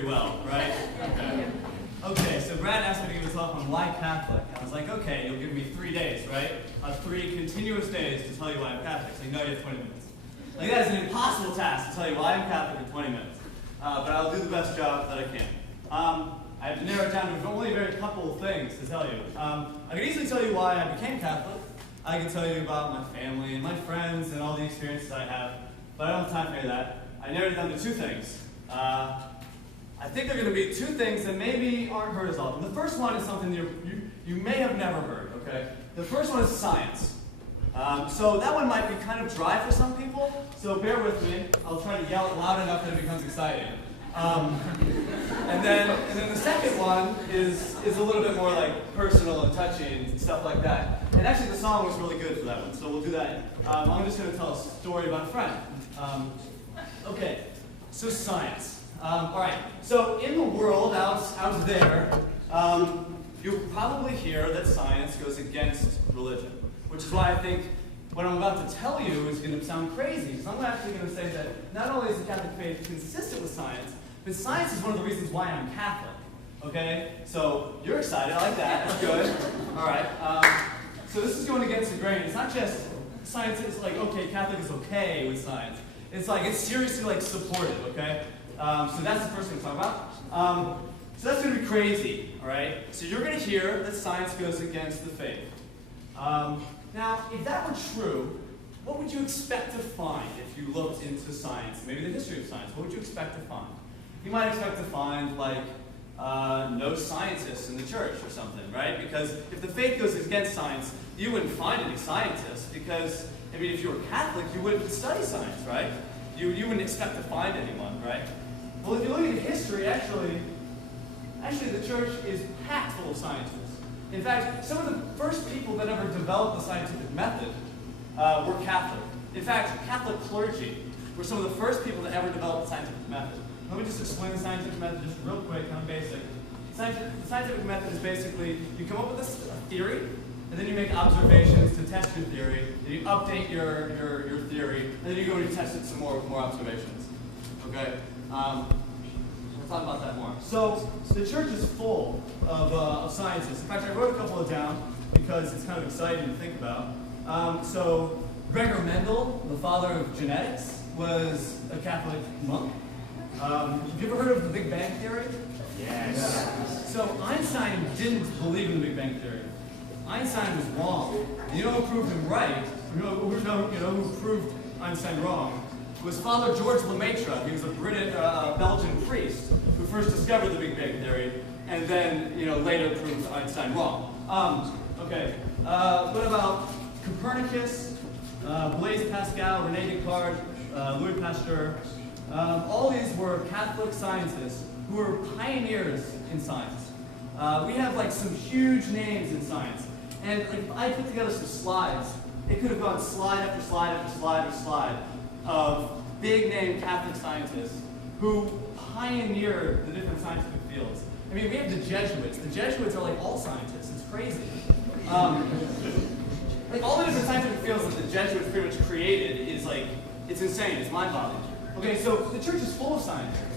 pretty well, right? Okay. Okay, so Brad asked me to give a talk on why Catholic. I was like, okay, you'll give me 3 days, right? 3 continuous days to tell you why I'm Catholic. So you know you have 20 minutes. Like, that is an impossible task to tell you why I'm Catholic in 20 minutes. But I'll do the best job that I can. I have to narrow it down to only a very couple of things to tell you. I can easily tell you why I became Catholic. I can tell you about my family and my friends and all the experiences I have. But I don't have time for any of that. I narrowed it down to 2 things. I think they're going to be 2 things that maybe aren't heard as often. The first one is something you may have never heard, okay? The first one is science. So that one might be kind of dry for some people, so bear with me. I'll try to yell it loud enough that it becomes exciting. And then the second one is a little bit more like personal and touching and stuff like that. And actually the song was really good for that one, so we'll do that. I'm just going to tell a story about a friend. Okay, so science. All right, so in the world out there, you'll probably hear that science goes against religion, which is why I think what I'm about to tell you is going to sound crazy, because I'm actually going to say that not only is the Catholic faith consistent with science, but science is one of the reasons why I'm Catholic, okay? So you're excited, I like that, that's good. All right, so this is going against the grain. It's not just science, it's like, okay, Catholic is okay with science. It's like, it's seriously like supported, okay? So that's the first thing to talk about. So that's going to be crazy, all right? So you're going to hear that science goes against the faith. Now, if that were true, what would you expect to find if you looked into science, maybe the history of science? What would you expect to find? You might expect to find, like, no scientists in the church or something, right? Because if the faith goes against science, you wouldn't find any scientists because, I mean, if you were Catholic, you wouldn't study science, right? You wouldn't expect to find anyone, right? Well, if you look at history, actually the church is packed full of scientists. In fact, some of the first people that ever developed the scientific method were Catholic. In fact, Catholic clergy were some of the first people that ever developed the scientific method. Let me just explain the scientific method just real quick, kind of basic. The scientific method is basically, you come up with a theory, and then you make observations to test your theory, then you update your theory, and then you go and you test it some more observations. Okay? We'll talk about that more. So, the church is full of scientists. In fact, I wrote a couple of down because it's kind of exciting to think about. So, Gregor Mendel, the father of genetics, was a Catholic monk. Have you ever heard of the Big Bang Theory? Yes. Yeah. So, Einstein didn't believe in the Big Bang Theory. Einstein was wrong. You know who proved him right? You know who proved Einstein wrong? It was Father George Lemaitre. He was a Belgian priest who first discovered the Big Bang Theory, and then later proved Einstein wrong. Okay. What about Copernicus, Blaise Pascal, René Descartes, Louis Pasteur? All these were Catholic scientists who were pioneers in science. We have like some huge names in science. And if I put together some slides, it could have gone slide after slide after slide after slide of big-name Catholic scientists who pioneered the different scientific fields. I mean, we have the Jesuits. The Jesuits are like all scientists. It's crazy. Like all the different scientific fields that the Jesuits pretty much created is like, it's insane. It's mind-boggling. Okay, so the church is full of scientists.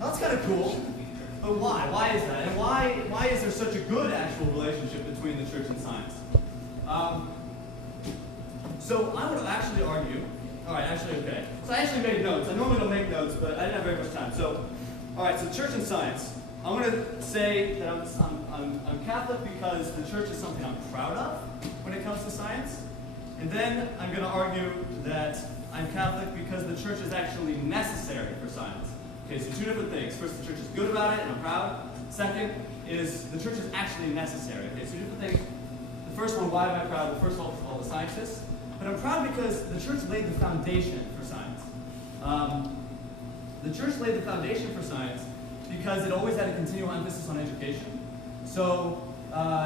That's kind of cool. But why? Why is that? And why is there such a good actual relationship between the church and science? So I would actually argue, okay. So I actually made notes. I normally don't make notes, but I didn't have very much time. So, all right, so church and science. I'm going to say that I'm Catholic because the church is something I'm proud of when it comes to science. And then I'm going to argue that I'm Catholic because the church is actually necessary for science. Okay, so 2 different things. First, the church is good about it, and I'm proud. Second is the church is actually necessary. Okay, so 2 different things. The first one, why am I proud? The first of all the scientists. But I'm proud because the church laid the foundation for science. The church laid the foundation for science because it always had a continual emphasis on education. So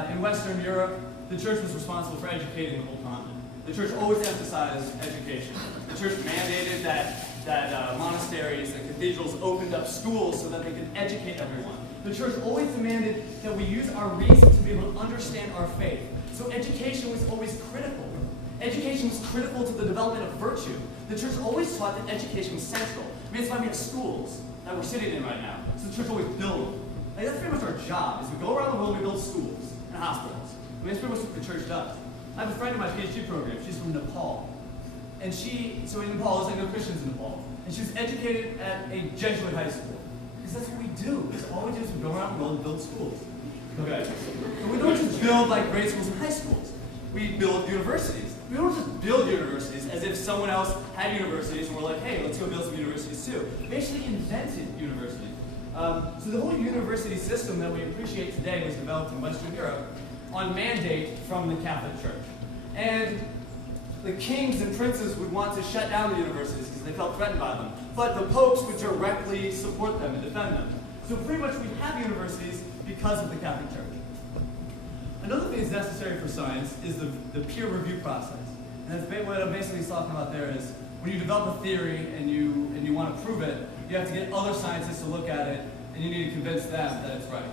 in Western Europe, the church was responsible for educating the whole continent. The church always emphasized education. The church mandated that monasteries and cathedrals opened up schools so that they could educate everyone. The church always demanded that we use our reason to be able to understand our faith. So education was always critical. Education was critical to the development of virtue. The church always taught that education was central. I mean, that's why we have schools. that we're sitting in right now. So the church always builds them. Like, that's pretty much our job, is we go around the world and we build schools and hospitals. I mean, that's pretty much what the church does. I have a friend in my PhD program. She's from Nepal. And so in Nepal, there's like no Christians in Nepal. And she was educated at a Jesuit high school. Because that's what we do. That's all we do is we go around the world and build schools. Okay? And we don't just build like grade schools and high schools. We build universities. We don't just build universities as if someone else had universities and we're like, hey, let's go build some universities too. We actually invented universities. So the whole university system that we appreciate today was developed in Western Europe on mandate from the Catholic Church. And the kings and princes would want to shut down the universities because they felt threatened by them. But the popes would directly support them and defend them. So pretty much we have universities because of the Catholic Church. Another thing that's necessary for science is the peer review process. And that's what I'm basically talking about there is when you develop a theory and you want to prove it, you have to get other scientists to look at it and you need to convince them that it's right.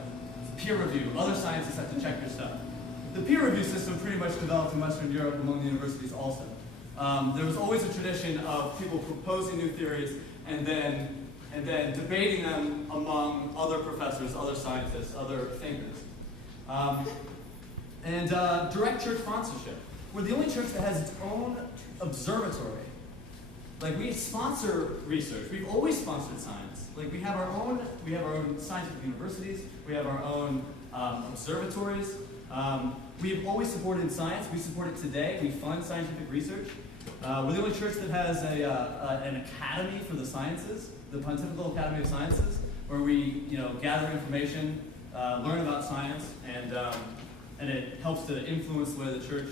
Peer review. Other scientists have to check your stuff. The peer review system pretty much developed in Western Europe among the universities also. There was always a tradition of people proposing new theories and then debating them among other professors, other scientists, other thinkers. And direct church sponsorship. We're the only church that has its own observatory. Like, we sponsor research. We've always sponsored science. Like, we have our own scientific universities. We have our own observatories. We've always supported science. We support it today. We fund scientific research. We're the only church that has an academy for the sciences, the Pontifical Academy of Sciences, where we gather information, learn about science, and it helps to influence the way the church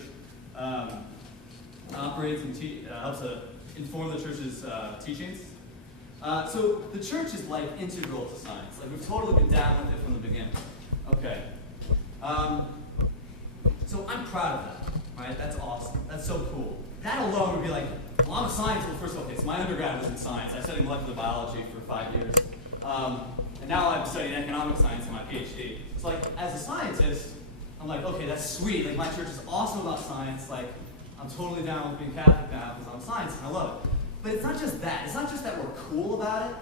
operates and helps to inform the church's teachings. So the church is like integral to science. Like, we've totally been down with it from the beginning. Okay. So I'm proud of that, right? That's awesome. That's so cool. That alone would be like, well, I'm a scientist. Well, first of all, okay, so my undergrad was in science. I studied molecular biology for 5 years. And now I'm studying economic science in my PhD. So like, as a scientist, I'm like, okay, that's sweet. Like, my church is awesome about science. Like, I'm totally down with being Catholic now because I'm a scientist and I love it. But it's not just that. It's not just that we're cool about it.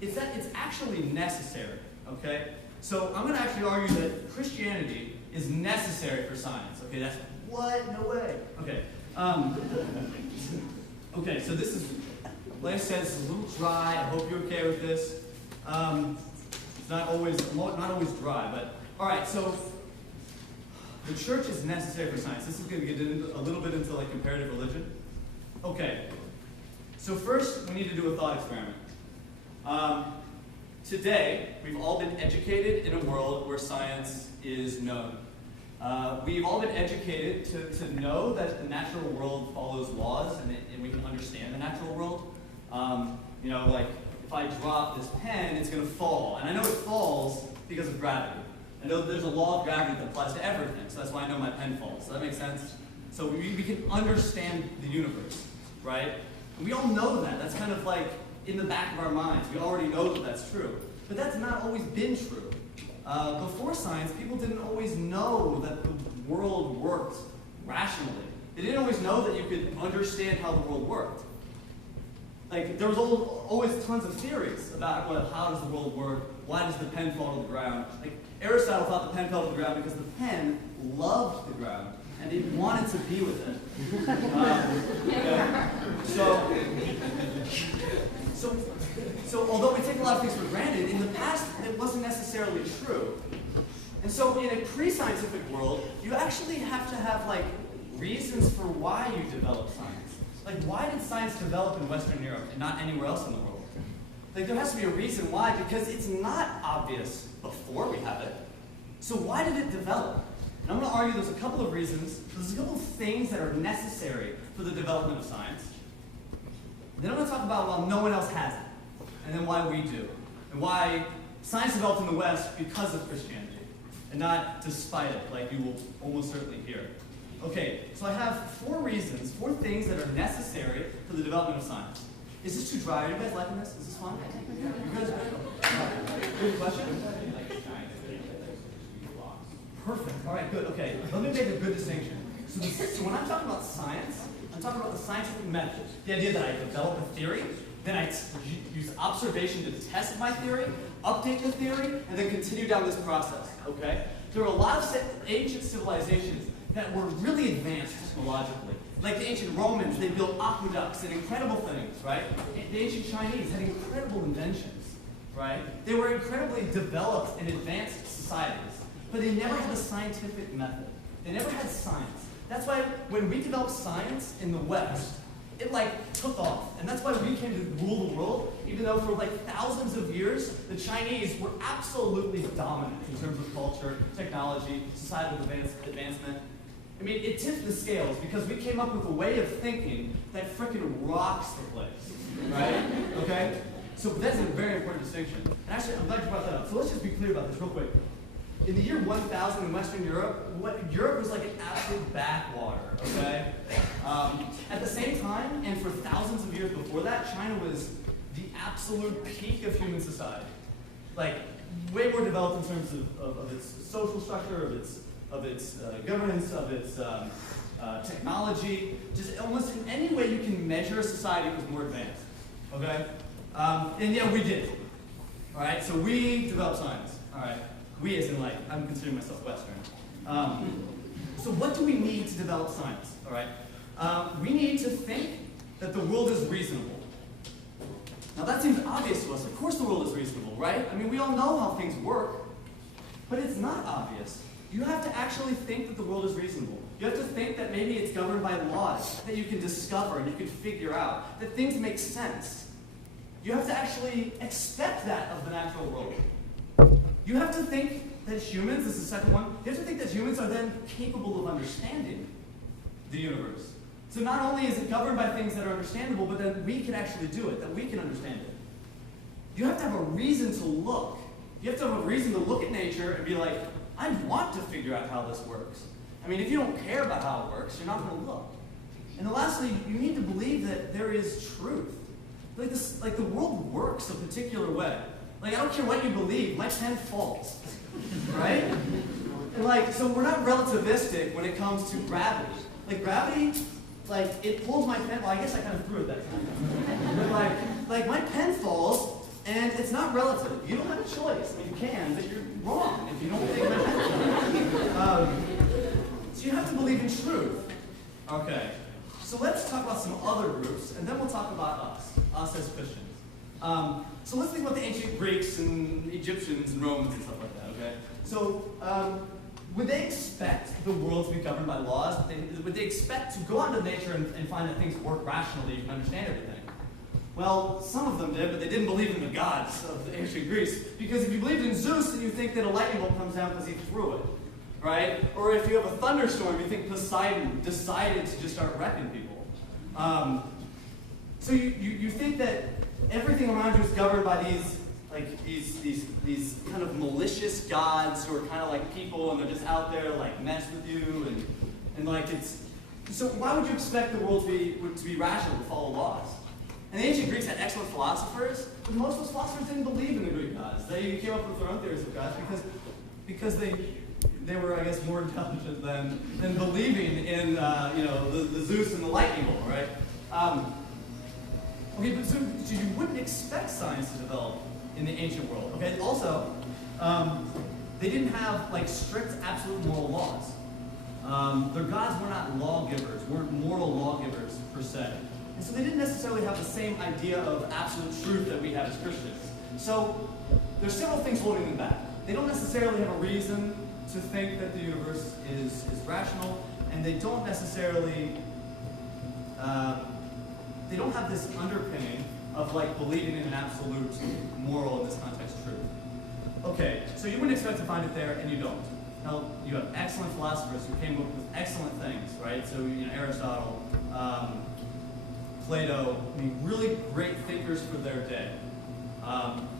It's that it's actually necessary, okay? So I'm going to actually argue that Christianity is necessary for science. Okay, that's what? No way. Okay. Okay, so this is, like I said, it's a little dry. I hope you're okay with this. It's not always dry, but all right. So the church is necessary for science. This is going to get a little bit into like comparative religion. Okay. So first, we need to do a thought experiment. Today, we've all been educated in a world where science is known. We've all been educated to know that the natural world follows laws and we can understand the natural world. Like if I drop this pen, it's going to fall. And I know it falls because of gravity. I know there's a law of gravity that applies to everything, so that's why I know my pen falls. Does that make sense? So we can understand the universe, right? And we all know that. That's kind of like in the back of our minds. We already know that that's true. But that's not always been true. Before science, people didn't always know that the world worked rationally. They didn't always know that you could understand how the world worked. Like, there was always tons of theories about how does the world work, why does the pen fall to the ground. Like, Aristotle thought the pen fell to the ground because the pen loved the ground and it wanted to be with it. So although we take a lot of things for granted, in the past it wasn't necessarily true. And so in a pre-scientific world, you actually have to have like reasons for why you develop science. Like, why did science develop in Western Europe and not anywhere else in the world? Like, there has to be a reason why, because it's not obvious before we have it. So why did it develop? And I'm going to argue there's a couple of reasons. There's a couple of things that are necessary for the development of science. And then I'm going to talk about why no one else has it, and then why we do, and why science developed in the West because of Christianity, and not despite it, like you will almost certainly hear. Okay, so I have 4 reasons, 4 things that are necessary for the development of science. Is this too dry? Are you guys liking this? Is this fun? You guys good question? Perfect. All right, good. Okay, let me make a good distinction. So when I'm talking about science, I'm talking about the scientific method. The idea that I develop a theory, Then I use observation to test my theory, update the theory, and then continue down this process, okay? There were a lot of ancient civilizations that were really advanced technologically. Like the ancient Romans, they built aqueducts and incredible things, right? The ancient Chinese had incredible inventions, right? They were incredibly developed and advanced societies, but they never had a scientific method. They never had science. That's why when we developed science in the West, it like took off. And that's why we came to rule the world, even though for like thousands of years, the Chinese were absolutely dominant in terms of culture, technology, societal advancement. I mean, it tipped the scales because we came up with a way of thinking that frickin' rocks the place, right? Okay? So that's a very important distinction. And actually, I'm glad you brought that up. So let's just be clear about this real quick. In the year 1000 in Western Europe, Europe was like an absolute backwater, okay? At the same time, and for thousands of years before that, China was the absolute peak of human society. Like, way more developed in terms of its social structure, of its governance, of its technology. Just almost in any way you can measure a society, it was more advanced, okay? And yeah, we did, all right? So we developed science, all right? We as in like, I'm considering myself Western. So what do we need to develop science, all right? We need to think that the world is reasonable. Now that seems obvious to us. Of course the world is reasonable, right? I mean, we all know how things work, but it's not obvious. You have to actually think that the world is reasonable. You have to think that maybe it's governed by laws that you can discover and you can figure out, that things make sense. You have to actually expect that of the natural world. You have to think that humans, this is the second one, you have to think that humans are then capable of understanding the universe. So not only is it governed by things that are understandable, but that we can actually do it, that we can understand it. You have to have a reason to look. You have to have a reason to look at nature and be like, I want to figure out how this works. I mean, if you don't care about how it works, you're not going to look. And then lastly, you need to believe that there is truth. Like the world works a particular way. Like, I don't care what you believe, my pen falls, right? And like, so we're not relativistic when it comes to gravity. Like gravity, like it pulls my pen, well I guess I kind of threw it that time. But like my pen falls, and it's not relative. You don't have a choice. I mean, you can, but you're wrong if you don't think my pen falls. So you have to believe in truth. Okay, so let's talk about some other groups, and then we'll talk about us as Christians. So let's think about the ancient Greeks and Egyptians and Romans and stuff like that, okay? So, would they expect the world to be governed by laws? Would they expect to go out into nature and find that things work rationally, you can understand everything? Well, some of them did, but they didn't believe in the gods of the ancient Greece. Because if you believed in Zeus, then you think that a lightning bolt comes down because he threw it, right? Or if you have a thunderstorm, you think Poseidon decided to just start wrecking people. So you think that everything around you is governed by these kind of malicious gods who are kind of like people, and they're just out there to like mess with you, and like it's. So why would you expect the world to be rational, to follow laws? And the ancient Greeks had excellent philosophers, but most of those philosophers didn't believe in the Greek gods. They came up with their own theories of gods because they were, I guess, more intelligent than believing in the Zeus and the lightning bolt, right? Okay, but so you wouldn't expect science to develop in the ancient world. Okay, also, they didn't have like strict, absolute moral laws. Their gods were not lawgivers, weren't moral lawgivers per se. And so they didn't necessarily have the same idea of absolute truth that we have as Christians. So there's several things holding them back. They don't necessarily have a reason to think that the universe is rational, and they don't necessarily, they don't have this underpinning of like believing in an absolute moral, in this context, truth. Okay, so you wouldn't expect to find it there, and you don't. Now, you have excellent philosophers who came up with excellent things, right? So, Aristotle, Plato, I mean, really great thinkers for their day.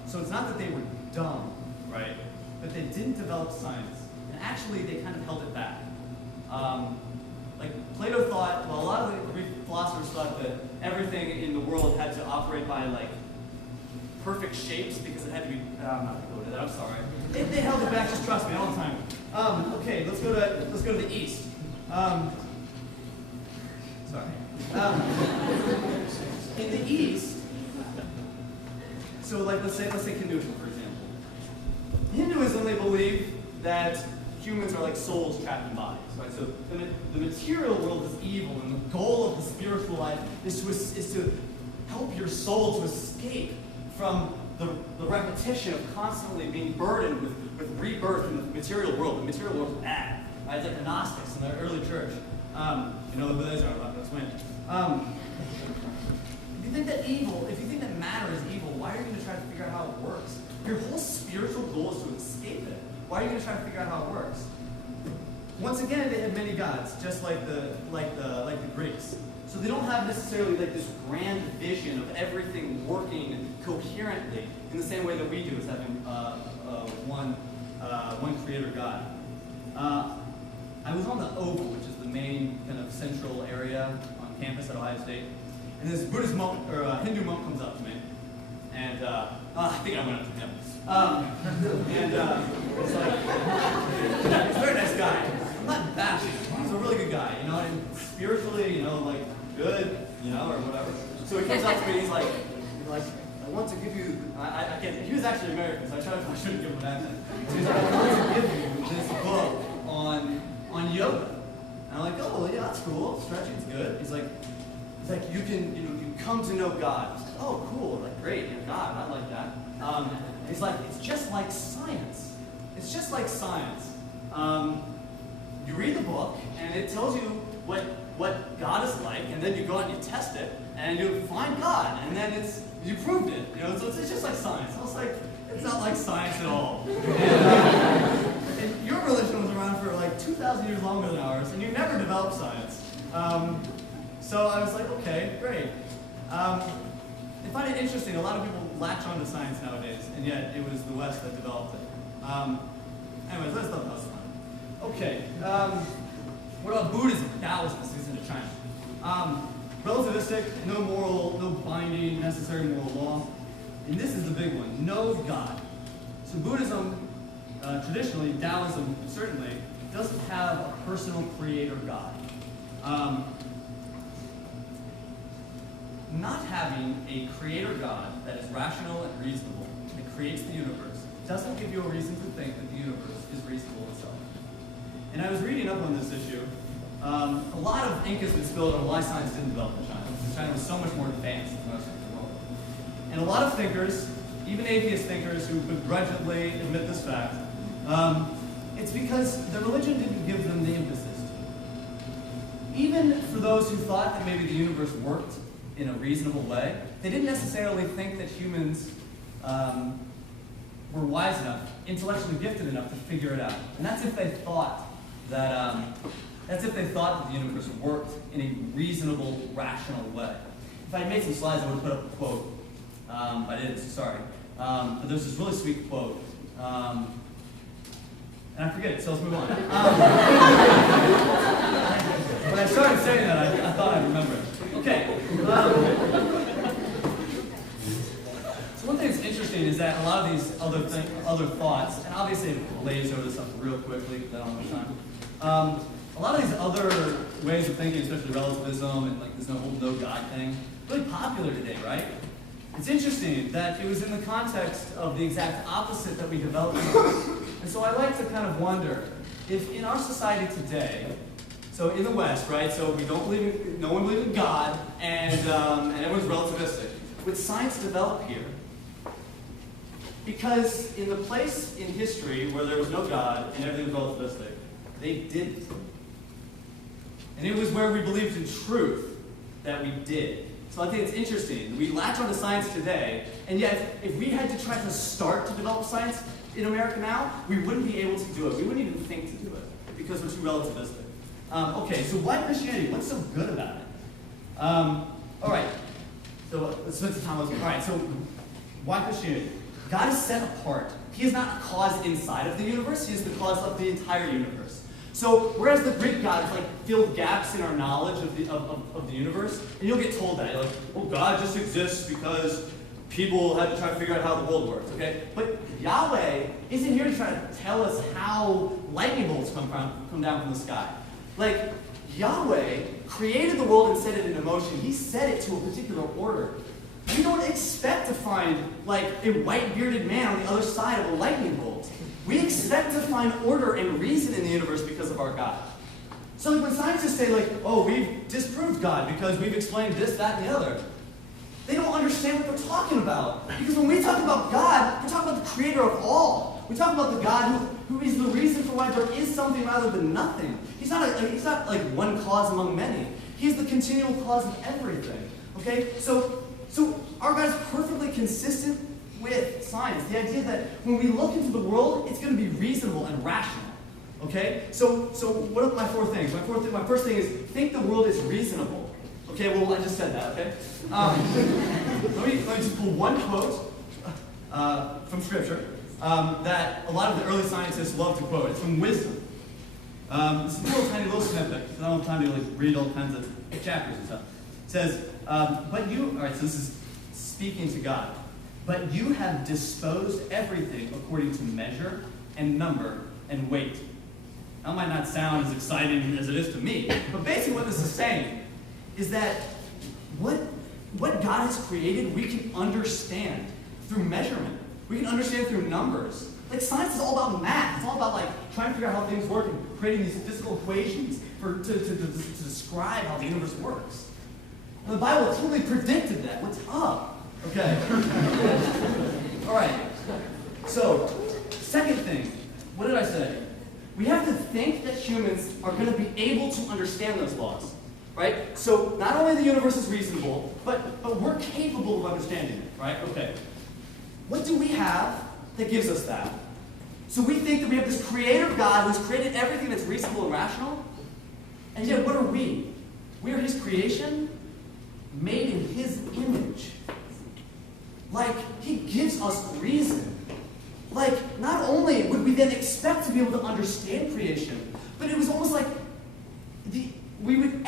So it's not that they were dumb, right? But they didn't develop science. And actually, they kind of held it back. Like Plato thought, well, a lot of the Greek philosophers thought that everything in the world had to operate by like perfect shapes because it had to be. I'm not gonna go to that. I'm sorry. They held it back. Just trust me, all the time. Okay, let's go to the east. Sorry. In the east, so like let's say Hinduism, for example. Hinduism, they believe that humans are like souls trapped in bodies, right? So the material world is evil, and the goal of the spiritual life is to help your soul to escape from the repetition of constantly being burdened with rebirth in the material world. The material world is bad, right? It's like the Gnostics in the early church. You know who those are, I'm not going to explain. If you think that matter is evil, why are you going to try to figure out how it works? Your whole spiritual goal is to escape it. Why are you going to try to figure out how it works? Once again, they had many gods, just like the Greeks. So they don't have necessarily like this grand vision of everything working coherently in the same way that we do, as having one creator God. I was on the Oval, which is the main kind of central area on campus at Ohio State, and this Buddhist monk or Hindu monk comes up to me, and I think I went up to him. It's like, he's a very nice guy. I'm not bashing him. He's a really good guy, you know, and spiritually, you know, like good, you know, or whatever. So he comes up to me, he's like, I want to give you. I can't. He was actually American, so I shouldn't give him an accent. So he's like, I want to give you this book on yoga. And I'm like, oh well, yeah, that's cool. Stretching's good. He's like, you can come to know God. Like, oh, cool. Like, great. You know, God, I like that. He's like, it's just like science. It's just like science. You read the book, and it tells you what God is like, and then you go out and you test it, and you find God, and then you proved it. You know, so it's just like science. I was like, it's not like science at all. And your religion was around for like 2,000 years longer than ours, and you never developed science. So I was like, okay, great. I find it interesting. A lot of people latch onto science nowadays, and yet it was the West that developed it. Anyways, let's talk about science. Okay. What about Buddhism, Taoism? This is into China. Relativistic, no binding, necessary moral law. And this is the big one, no God. So Buddhism, traditionally, Taoism certainly, doesn't have a personal creator God. Not having a creator God that is rational and reasonable, that creates the universe, doesn't give you a reason to think that the universe is reasonable itself. And I was reading up on this issue. A lot of ink has been spilled on why science didn't develop in China, because China was so much more advanced than most of the world. And a lot of thinkers, even atheist thinkers who begrudgingly admit this fact, it's because the religion didn't give them the impetus to. Even for those who thought that maybe the universe worked in a reasonable way, they didn't necessarily think that humans were wise enough, intellectually gifted enough to figure it out. And that's if they thought that the universe worked in a reasonable, rational way. If I had made some slides, I would have put up a quote. I didn't, sorry. But there's this really sweet quote. And I forget it, so let's move on. When I started saying that, I thought I'd remember it. Okay. So one thing that's interesting is that a lot of these other thoughts, and obviously it blaze over this stuff real quickly because I don't have much time. A lot of these other ways of thinking, especially relativism and like this whole no God thing, really popular today, right? It's interesting that it was in the context of the exact opposite that we developed. And so I like to kind of wonder if in our society today, so in the West, right, so we don't believe, no one believes in God, and everyone's relativistic. Would science develop here? Because in the place in history where there was no God and everything was relativistic, they didn't. And it was where we believed in truth that we did. So I think it's interesting. We latch onto science today, and yet if we had to try to start to develop science in America now, we wouldn't be able to do it. We wouldn't even think to do it because we're too relativistic. Okay, so why Christianity? What's so good about it? All right, so let's spend some time on this. All right, so why Christianity? God is set apart. He is not a cause inside of the universe. He is the cause of the entire universe. So whereas the Greek gods like fill gaps in our knowledge of the universe, and you'll get told that, you're like, well, God just exists because people had to try to figure out how the world works, okay? But Yahweh isn't here to try to tell us how lightning bolts come down from the sky. Like, Yahweh created the world and set it into motion. He set it to a particular order. we don't expect to find like a white bearded man on the other side of a lightning bolt. We expect to find order and reason in the universe because of our God. So like when scientists say like, oh, we've disproved God because we've explained this, that, and the other, they don't understand what they're talking about. Because when we talk about God, we're talking about the creator of all. We talk about the God who is the reason for why there is something rather than nothing. He's not like one cause among many. He's the continual cause of everything. Okay? So our God is perfectly consistent with science. The idea that when we look into the world, it's going to be reasonable and rational. Okay? So what are my four things? My first thing is think the world is reasonable. Okay, well, I just said that, okay? Let me just pull one quote from Scripture that a lot of the early scientists love to quote. It's from Wisdom. It's a tiny little snippet. I don't have time to read all kinds of chapters and stuff. It says, but you, all right, so this is speaking to God. But you have disposed everything according to measure and number and weight. That might not sound as exciting as it is to me, but basically what this is saying is that what God has created, we can understand through measurement. We can understand through numbers. Like science is all about math. It's all about like trying to figure out how things work and creating these physical equations to describe how the universe works. And the Bible totally predicted that. What's up? Okay. All right. So, second thing, what did I say? We have to think that humans are going to be able to understand those laws. Right? So not only the universe is reasonable, but we're capable of understanding it, right? Okay. What do we have that gives us that? So we think that we have this creator God who's created everything that's reasonable and rational, and yet what are we? We are his creation, made in his image. Like, he gives us reason. Like, not only would we then expect to be able to understand creation, but it was almost like we would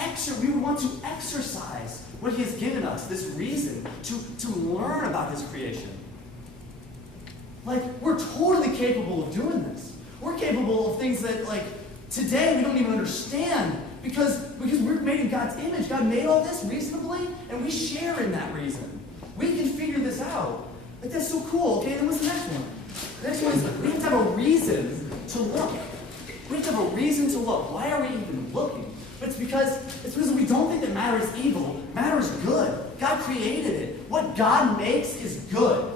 want to exercise what he has given us, this reason, to learn about his creation. Like, we're totally capable of doing this. We're capable of things that, like, today we don't even understand because we're made in God's image. God made all this reasonably, and we share in that reason. We can figure this out. Like, that's so cool. Okay, then what's the next one? The next one is we have to have a reason to look. We have to have a reason to look. Why are we even looking? But it's because we don't think that matter is evil. Matter is good. God created it. What God makes is good.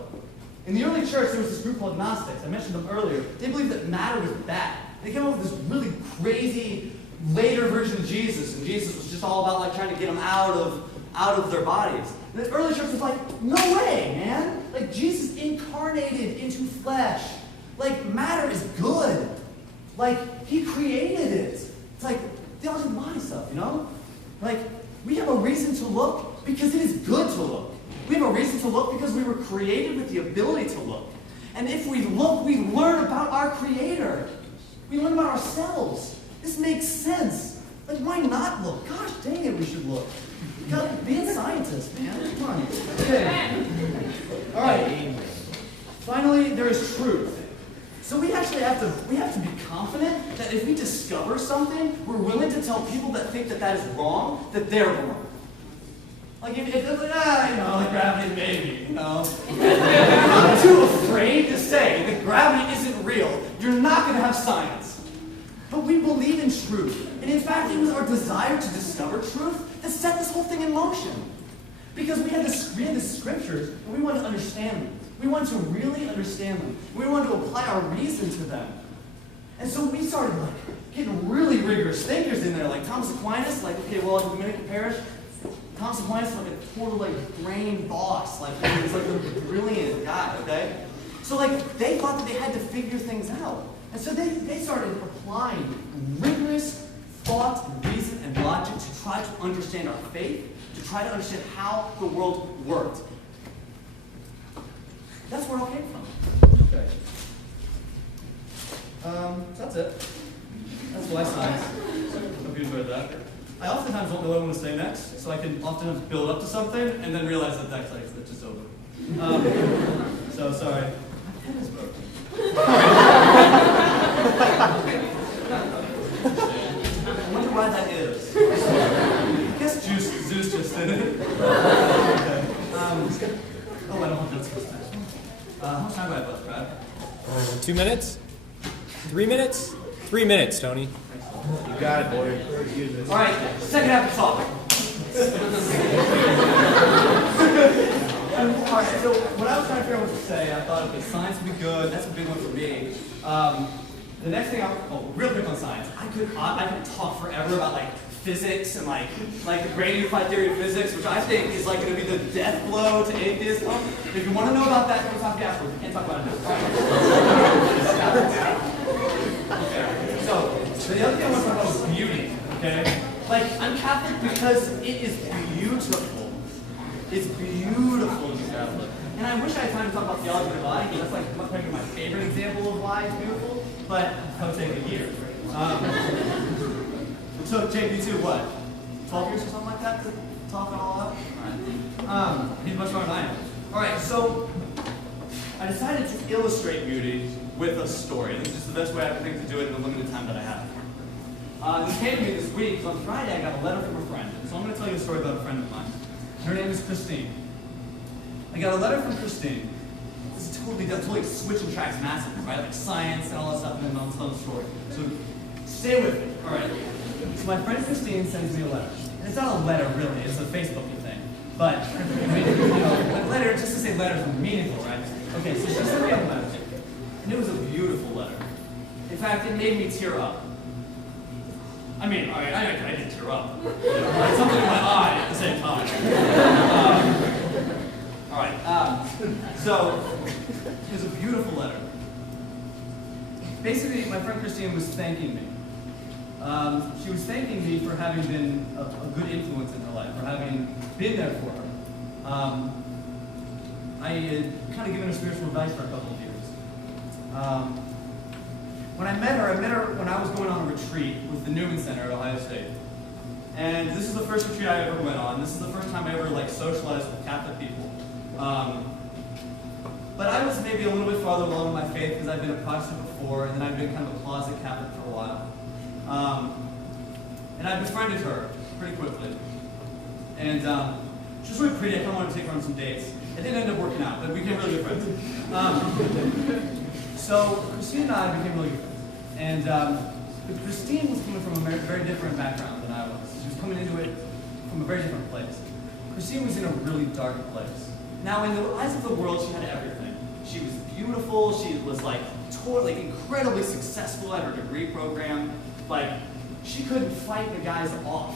In the early church, there was this group called Gnostics. I mentioned them earlier. They believed that matter was bad. They came up with this really crazy later version of Jesus, and Jesus was just all about like trying to get them out of their bodies. And the early church was like, no way, man! Like Jesus incarnated into flesh. Like matter is good. Like he created it. It's like theology of the body stuff, you know? Like, we have a reason to look because it is good to look. We have a reason to look because we were created with the ability to look. And if we look, we learn about our Creator. We learn about ourselves. This makes sense. Like, why not look? Gosh dang it, we should look. God, be a scientist, man. Come on. Okay. All right. Finally, there is truth. So we actually have to be confident that if we discover something, we're willing to tell people that think that is wrong, that they're wrong. Like if like gravity maybe, you know. You're not too afraid to say that gravity isn't real. You're not going to have science. But we believe in truth. And in fact, it was our desire to discover truth that set this whole thing in motion. Because we had the scriptures, and we wanted to understand them. We wanted to really understand them. We wanted to apply our reason to them. And so we started like getting really rigorous thinkers in there, like Thomas Aquinas, like, okay, well, in the Dominican parish, Thomas Aquinas was like a total like brain boss, like he was like a brilliant guy, okay? So like they thought that they had to figure things out. And so they started applying rigorous thought, reason, and logic to try to understand our faith, to try to understand how the world worked. That's where it all came from. Okay. So that's it. That's why science. Hope you enjoyed that. I oftentimes don't know what I want to say next, so I can often build up to something and then realize that that's just over. So sorry. My pen is broken. I wonder why that is. I guess Zeus just did it. Okay. time do I have left, Brad? 2 minutes? 3 minutes? 3 minutes, Tony. You got it, boy. All right, second half of talk. All right, so when I was trying to figure out what to say, I thought, okay, science would be good. That's a big one for me. The next thing, real quick on science. I could talk forever about like physics and like the grand unified theory of physics, which I think is like going to be the death blow to atheism. If you want to know about that, come talk to me afterwards. We can't talk about it now. Okay. So the other thing I want to talk about is beauty. Okay. Like I'm Catholic because it is beautiful. It's beautiful to be Catholic. And I wish I had time to talk about theology of the body, because that's like probably my favorite example of why it's beautiful, but that would take a year. So, JP, you what? 12 years or something like that to talk it all out? Alright. He's much smarter than I am. Alright, so I decided to illustrate beauty with a story. This is just the best way I can think to do it in the limited time that I have. This came to me this week, because on Friday I got a letter from a friend. So I'm going to tell you a story about a friend of mine. Her name is Christine. I got a letter from Christine. This is totally switching tracks massively, right? Like science and all that stuff, and then I'll tell the story. So stay with me. All right. So my friend Christine sends me a letter. And it's not a letter really, it's a Facebooky thing. But I mean, a letter, just to say letters is meaningful, right? Okay, so she sent me a letter. And it was a beautiful letter. In fact, it made me tear up. I mean, all right, I didn't tear up. I had something in my eye at the same time. All right, so it was a beautiful letter. Basically, my friend Christine was thanking me. She was thanking me for having been a good influence in her life, for having been there for her. I had kind of given her spiritual advice for a couple of years. When I met her when I was going on a retreat with the Newman Center at Ohio State. And this is the first retreat I ever went on. This is the first time I ever socialized with Catholic people. But I was maybe a little bit farther along in my faith because I'd been a Protestant before, and then I'd been kind of a closet Catholic for a while. And I befriended her pretty quickly. And she was really pretty. I kind of wanted to take her on some dates. It didn't end up working out, but we became really good friends. So Christine and I became really good friends. And Christine was coming from a very different background than I was. She was coming into it from a very different place. Christine was in a really dark place. Now, in the eyes of the world, she had everything. She was beautiful. She was totally incredibly successful at her degree program. She couldn't fight the guys off.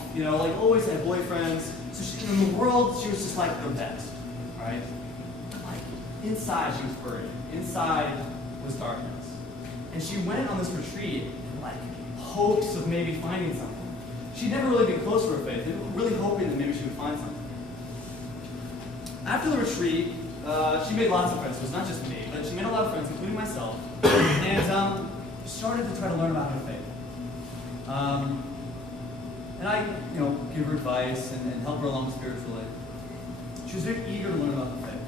Always had boyfriends. So in the world, she was just the best. All right. But inside, she was buried. Inside was darkness. And she went on this retreat in hopes of maybe finding something. She'd never really been close to her faith, really hoping that maybe she would find something. After the retreat, she made lots of friends. So it's not just me, but she made a lot of friends, including myself, and started to try to learn about her faith. And I, give her advice and help her along spiritually. She was very eager to learn about the faith.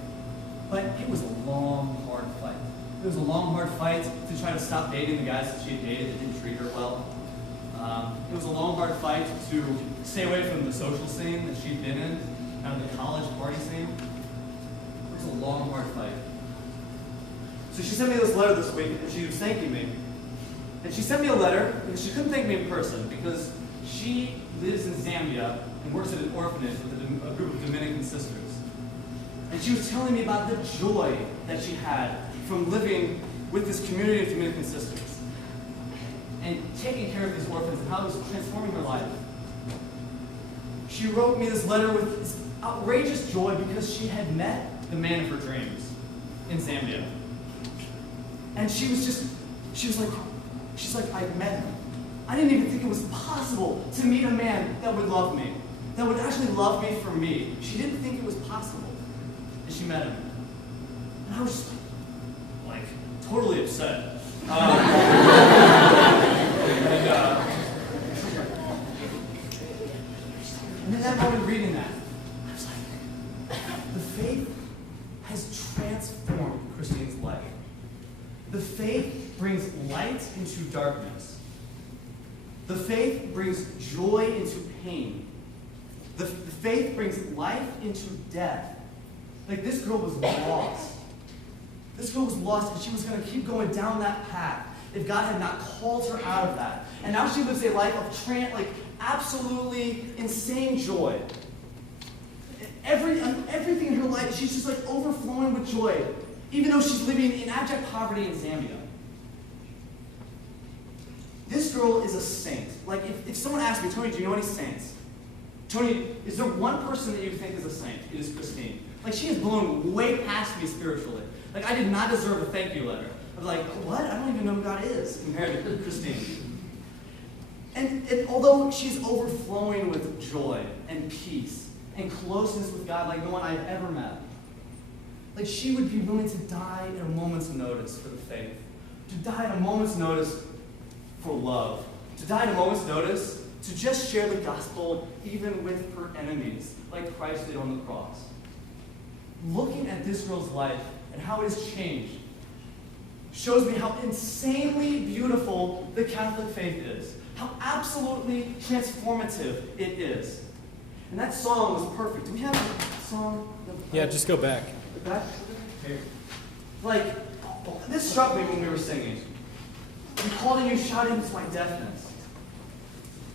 But it was a long, hard fight. It was a long, hard fight to try to stop dating the guys that she had dated that didn't treat her well. It was a long, hard fight to stay away from the social scene that she'd been in, kind of the college party scene. It was a long, hard fight. So she sent me this letter this week, and she was thanking me. And she sent me a letter, because she couldn't thank me in person, because she lives in Zambia and works at an orphanage with a group of Dominican sisters. And she was telling me about the joy that she had from living with this community of Dominican sisters and taking care of these orphans and how it was transforming her life. She wrote me this letter with this outrageous joy because she had met the man of her dreams in Zambia. And she's like, I met him. I didn't even think it was possible to meet a man that would love me, that would actually love me for me. She didn't think it was possible. And she met him. And I was just totally upset. And in that moment reading that, I was like, the faith has transformed Christine's life. The faith brings light into darkness. The faith brings joy into pain. The faith brings life into death. This girl was lost. This girl was lost, and she was going to keep going down that path if God had not called her out of that. And now she lives a life of absolutely insane joy. Everything in her life, she's just like overflowing with joy, even though she's living in abject poverty in Zambia. This girl is a saint. Like, if someone asked me, Tony, do you know any saints? Tony, is there one person that you think is a saint? It is Christine. Like, she has blown way past me spiritually. Like, I did not deserve a thank you letter. I was like, what? I don't even know who God is compared to Christine. And although she's overflowing with joy and peace and closeness with God like no one I've ever met, like, she would be willing to die at a moment's notice for the faith, to die at a moment's notice for love, to die at a moment's notice to just share the gospel even with her enemies, like Christ did on the cross. Looking at this girl's life and how it has changed shows me how insanely beautiful the Catholic faith is, how absolutely transformative it is. And that song was perfect. Do we have a song? Yeah, just go back. Back? Here. Like, this struck me when we were singing. You called and you shouted into my deafness.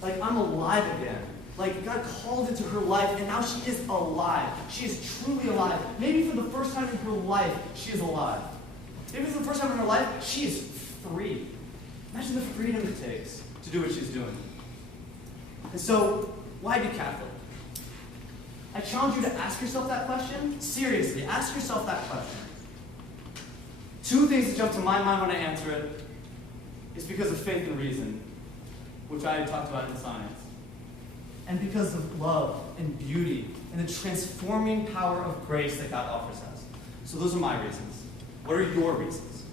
Like, I'm alive again. Like, God called into her life, and now she is alive. She is truly alive. Maybe for the first time in her life, she is alive. Maybe for the first time in her life, she is free. Imagine the freedom it takes to do what she's doing. And so, why be Catholic? I challenge you to ask yourself that question. Seriously, ask yourself that question. Two things that jump to my mind when I answer it is because of faith and reason, which I talked about in science, and because of love and beauty and the transforming power of grace that God offers us. So those are my reasons. What are your reasons?